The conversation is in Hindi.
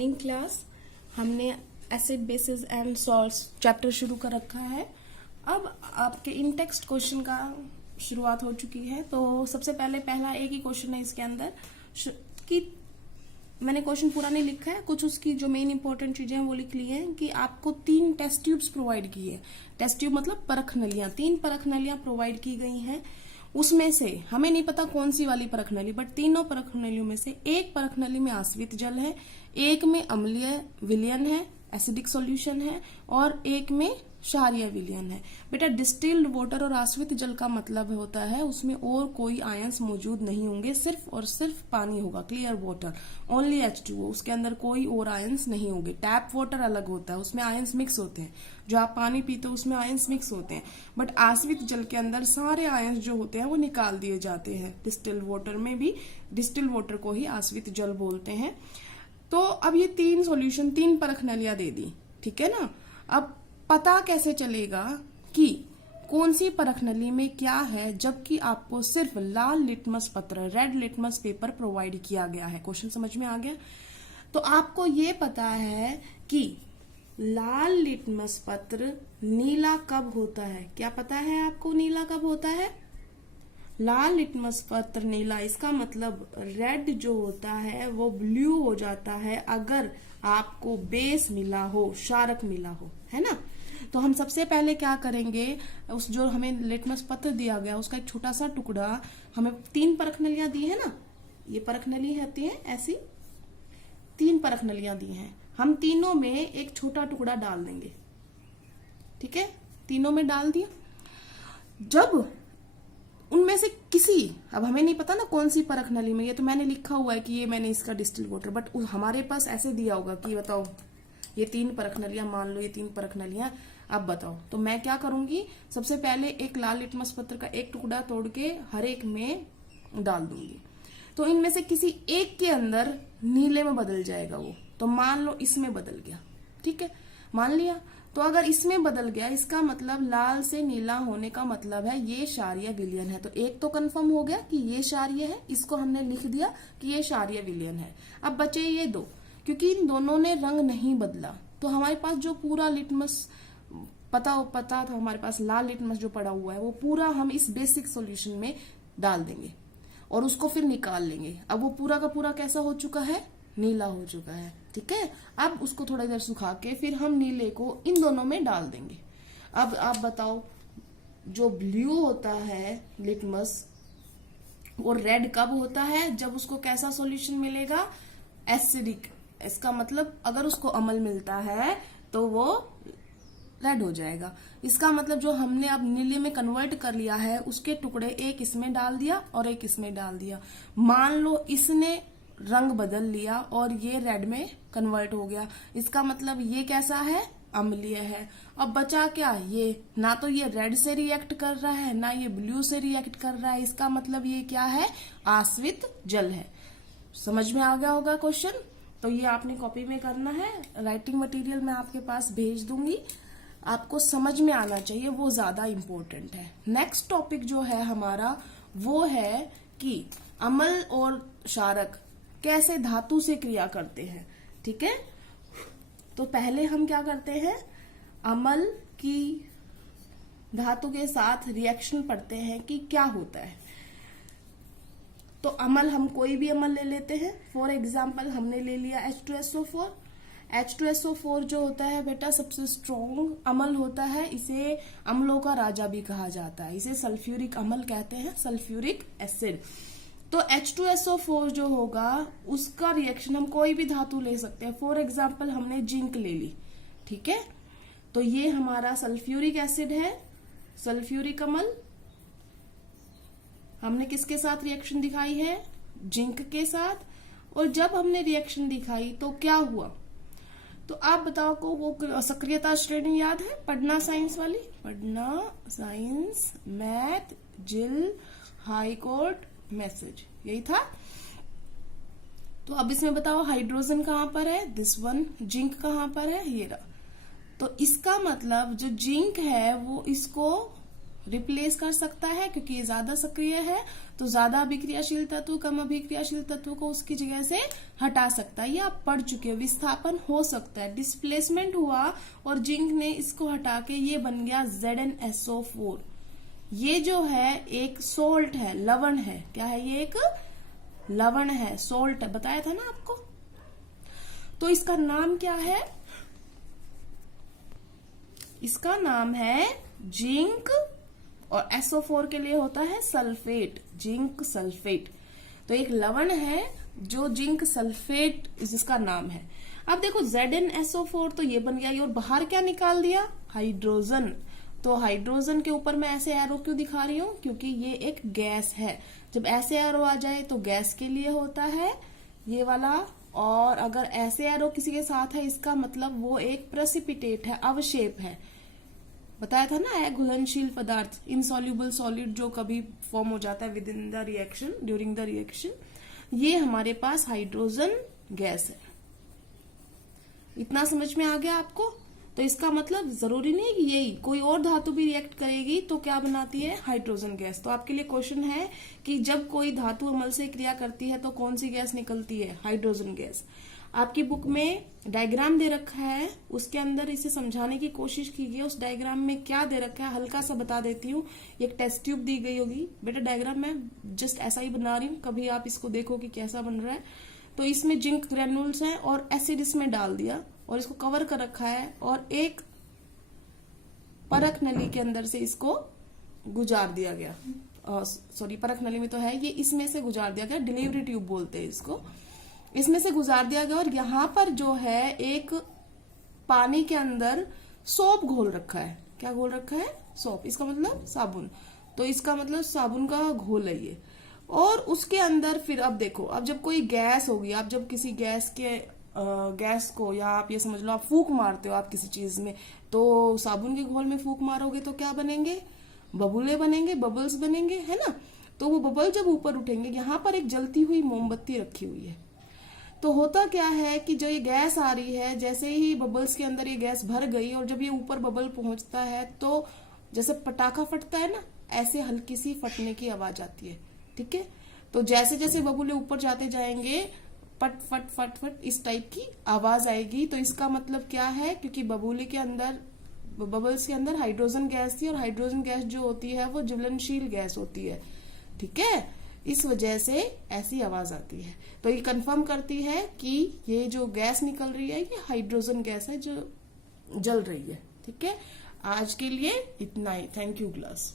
मॉर्निंग क्लास हमने acid basis and salts chapter शुरू कर रखा है। अब आपके इन टेक्स्ट क्वेश्चन का शुरुआत हो चुकी है। तो सबसे पहला एक ही क्वेश्चन है इसके अंदर कि मैंने क्वेश्चन पूरा नहीं लिखा है, कुछ उसकी जो मेन इंपॉर्टेंट चीजें हैं वो लिख ली है कि आपको 3 टेस्ट ट्यूब्स प्रोवाइड की है। टेस्ट ट्यूब मतलब परख नलियां, 3 परख नलियां प्रोवाइड की गई हैं। उसमें से हमें नहीं पता कौन सी वाली परख नली, बट तीनों परख नलियों में से एक परख नली में आश्रित जल है, एक में अम्लीय विलयन है, एसिडिक सॉल्यूशन है, और एक में क्षारीय विलयन है। बेटा डिस्टिल्ड वाटर और आश्रित जल का मतलब होता है उसमें और कोई आयंस मौजूद नहीं होंगे, सिर्फ और सिर्फ पानी होगा, क्लियर वाटर, ओनली H2O, उसके अंदर कोई और आयंस नहीं होंगे। टैप वाटर अलग होता है, उसमें आयंस मिक्स होते हैं, जो आप पानी पीते हो उसमें आयंस मिक्स होते हैं, बट आश्रित जल के अंदर सारे आयंस जो होते हैं वो निकाल दिए जाते हैं। डिस्टिल्ड वाटर में भी डिस्टिल्ड वाटर को ही आश्रित जल बोलते हैं। तो अब ये 3 सॉल्यूशन, 3 परख नलियां दे दी, ठीक है ना। अब पता कैसे चलेगा कि कौन सी परख नली में क्या है, जबकि आपको सिर्फ लाल लिटमस पत्र, रेड लिटमस पेपर प्रोवाइड किया गया है। क्वेश्चन समझ में आ गया। तो आपको ये पता है कि लाल लिटमस पत्र नीला कब होता है, क्या पता है आपको नीला कब होता है? लाल लिटमस पत्र नीला, इसका मतलब रेड जो होता है वो ब्लू हो जाता है अगर आपको बेस मिला हो, क्षारक मिला हो, है ना। तो हम सबसे पहले क्या करेंगे, उस जो हमें लिटमस पत्र दिया गया उसका एक छोटा सा टुकड़ा, हमें 3 परख नलियां दी है ना, ये परख नली होती है ऐसी, 3 परख नलियां दी हैं, हम तीनों में एक छोटा टुकड़ा डाल देंगे, ठीक है। तीनों में डाल दिया। जब उनमें से किसी, अब हमें नहीं पता ना कौन सी परख नली में, ये तो मैंने लिखा हुआ है कि ये मैंने इसका डिस्टिल्ड वाटर, बट हमारे पास ऐसे दिया होगा कि बताओ ये 3 परख नलियां, मान लो ये 3 परख नलियां, अब बताओ। तो मैं क्या करूंगी, सबसे पहले एक लाल लिटमस पत्र का एक टुकड़ा तोड़ के हर एक में डाल दूंगी। तो इनमें से किसी एक के अंदर नीले में बदल जाएगा वो, तो मान लो इसमें बदल गया, ठीक है, मान लिया। तो अगर इसमें बदल गया, इसका मतलब लाल से नीला होने का मतलब है ये क्षारीय विलयन है। तो एक तो कंफर्म हो गया कि ये क्षारीय है, इसको हमने लिख दिया कि ये क्षारीय विलयन है। अब बचे ये 2, क्योंकि इन दोनों ने रंग नहीं बदला, तो हमारे पास जो पूरा लिटमस पता था हमारे पास, लाल लिटमस जो पड़ा हुआ है वो पूरा हम इस बेसिक सॉल्यूशन में डाल देंगे और उसको फिर निकाल लेंगे। अब वो पूरा का पूरा कैसा हो चुका है, नीला हो चुका है, ठीक है। अब उसको थोड़ा देर सुखा के फिर हम नीले को इन दोनों में डाल देंगे। अब आप बताओ, जो ब्लू होता है लिटमस वो रेड कब होता है, जब उसको कैसा सॉल्यूशन मिलेगा, एसिडिक। इसका मतलब अगर उसको अम्ल मिलता है तो वो रेड हो जाएगा। इसका मतलब जो हमने अब नीले में कन्वर्ट कर लिया है उसके टुकड़े एक इसमें डाल दिया और एक इसमें डाल दिया, मान लो इसने रंग बदल लिया और ये रेड में कन्वर्ट हो गया, इसका मतलब ये कैसा है, अम्लीय है। अब बचा क्या, ये ना तो ये रेड से रिएक्ट कर रहा है ना ये ब्लू से रिएक्ट कर रहा है, इसका मतलब ये क्या है, आश्रित जल है। समझ में आ गया होगा क्वेश्चन। तो ये आपने कॉपी में करना है, राइटिंग मटेरियल मैं आपके पास भेज दूंगी, आपको समझ में आना चाहिए, वो ज्यादा इम्पोर्टेंट है। नेक्स्ट टॉपिक जो है हमारा वो है कि अम्ल और क्षारक कैसे धातु से क्रिया करते हैं, ठीक है। तो पहले हम क्या करते हैं, अम्ल की धातु के साथ रिएक्शन पढ़ते हैं कि क्या होता है। तो अम्ल, हम कोई भी अम्ल ले लेते हैं, फॉर एग्जाम्पल हमने ले लिया H2SO4। H2SO4 जो होता है बेटा सबसे स्ट्रॉन्ग अम्ल होता है, इसे अम्लों का राजा भी कहा जाता है, इसे सल्फ्यूरिक अम्ल कहते हैं, सल्फ्यूरिक एसिड। तो H2SO4 जो होगा उसका रिएक्शन हम कोई भी धातु ले सकते हैं, फॉर एग्जाम्पल हमने जिंक ले ली, ठीक है। तो ये हमारा सल्फ्यूरिक एसिड है, सल्फ्यूरिक अम्ल। हमने किसके साथ रिएक्शन दिखाई है, जिंक के साथ। और जब हमने रिएक्शन दिखाई तो क्या हुआ, तो आप बताओ को वो सक्रियता श्रेणी याद है, पढ़ना साइंस वाली, पढ़ना साइंस, मैथ, जिल, हाई कोर्ट, मैसेज, यही था। तो अब इसमें बताओ हाइड्रोजन कहां पर है, दिस वन, जिंक कहां पर है, ये रहा। तो इसका मतलब जो जिंक है वो इसको रिप्लेस कर सकता है, क्योंकि ये ज्यादा सक्रिय है तो ज्यादा अभिक्रियाशील तत्व कम अभिक्रियाशील तत्व को उसकी जगह से हटा सकता है। ये आप पढ़ चुके हो। विस्थापन हो सकता है, डिस्प्लेसमेंट हुआ और जिंक ने इसको हटा के ये बन गया ZnSO4। ये जो है एक सोल्ट है, लवण है। क्या है ये? एक लवण है, सोल्ट है, बताया था ना आपको। तो इसका नाम क्या है? इसका नाम है जिंक, और SO4 के लिए होता है सल्फेट, जिंक सल्फेट। तो एक लवण है जो जिंक सल्फेट जिसका नाम है। अब देखो ZnSO4 तो ये बन गया, और बाहर क्या निकाल दिया? हाइड्रोजन। तो हाइड्रोजन के ऊपर मैं ऐसे एरो क्यों दिखा रही हूं? क्योंकि ये एक गैस है। जब ऐसे एरो आ जाए तो गैस के लिए होता है ये वाला, और अगर ऐसे एरो किसी के साथ है इसका मतलब वो एक प्रेसिपिटेट है, अवशेप है। बताया था ना, घुलनशील पदार्थ, इनसॉल्युबल सॉलिड जो कभी फॉर्म हो जाता है with in the reaction, during the reaction. ये हमारे पास हाइड्रोजन गैस है। इतना समझ में आ गया आपको? तो इसका मतलब जरूरी नहीं है कि यही, कोई और धातु भी रिएक्ट करेगी तो क्या बनाती है? Hydrogen gas. तो आपके लिए क्वेश्चन है कि जब कोई धातु अम्ल से क्रिया करती है तो कौन सी गैस निकलती है? Hydrogen gas. आपकी बुक में डायग्राम दे रखा है, उसके अंदर इसे समझाने की कोशिश कीजिए। उस डायग्राम में क्या दे रखा है हल्का सा बता देती हूँ। एक टेस्ट ट्यूब दी गई होगी। बेटा डायग्राम मैं जस्ट ऐसा ही बना रही हूँ, कभी आप इसको देखो कि कैसा बन रहा है। तो इसमें जिंक ग्रेन्यूल्स हैं और एसिड इसमें डाल दिया और इसको कवर कर रखा है, और एक परख नली के अंदर से इसको गुजार दिया गया। सॉरी, परख नली में तो है, ये इसमें से गुजार दिया गया, डिलीवरी ट्यूब बोलते हैं इसको। इसमें से गुजार दिया गया, और यहाँ पर जो है एक पानी के अंदर सोप घोल रखा है। क्या घोल रखा है? सोप। इसका मतलब साबुन। तो इसका मतलब साबुन का घोल है ये। और उसके अंदर फिर अब देखो, अब जब कोई गैस होगी, आप जब किसी गैस को, या आप ये समझ लो आप फूंक मारते हो आप किसी चीज में, तो साबुन के घोल में फूंक मारोगे तो क्या बनेंगे? बबूले बनेंगे, बबल्स बनेंगे, है ना। तो वो बबल जब ऊपर उठेंगे, यहाँ पर एक जलती हुई मोमबत्ती रखी हुई है। तो होता क्या है कि जो ये गैस आ रही है, जैसे ही बबल्स के अंदर ये गैस भर गई और जब ये ऊपर बबल पहुंचता है तो जैसे पटाखा फटता है ना, ऐसे हल्की सी फटने की आवाज आती है। ठीक है। तो जैसे जैसे बबूले ऊपर जाते जाएंगे, पट फट फट फट इस टाइप की आवाज आएगी। तो इसका मतलब क्या है? क्योंकि बबूले के अंदर, बबल्स के अंदर हाइड्रोजन गैस थी, और हाइड्रोजन गैस जो होती है वो ज्वलनशील गैस होती है। ठीक है। इस वजह से ऐसी आवाज आती है। तो ये कंफर्म करती है कि ये जो गैस निकल रही है ये हाइड्रोजन गैस है जो जल रही है। ठीक है। आज के लिए इतना ही। Thank you class.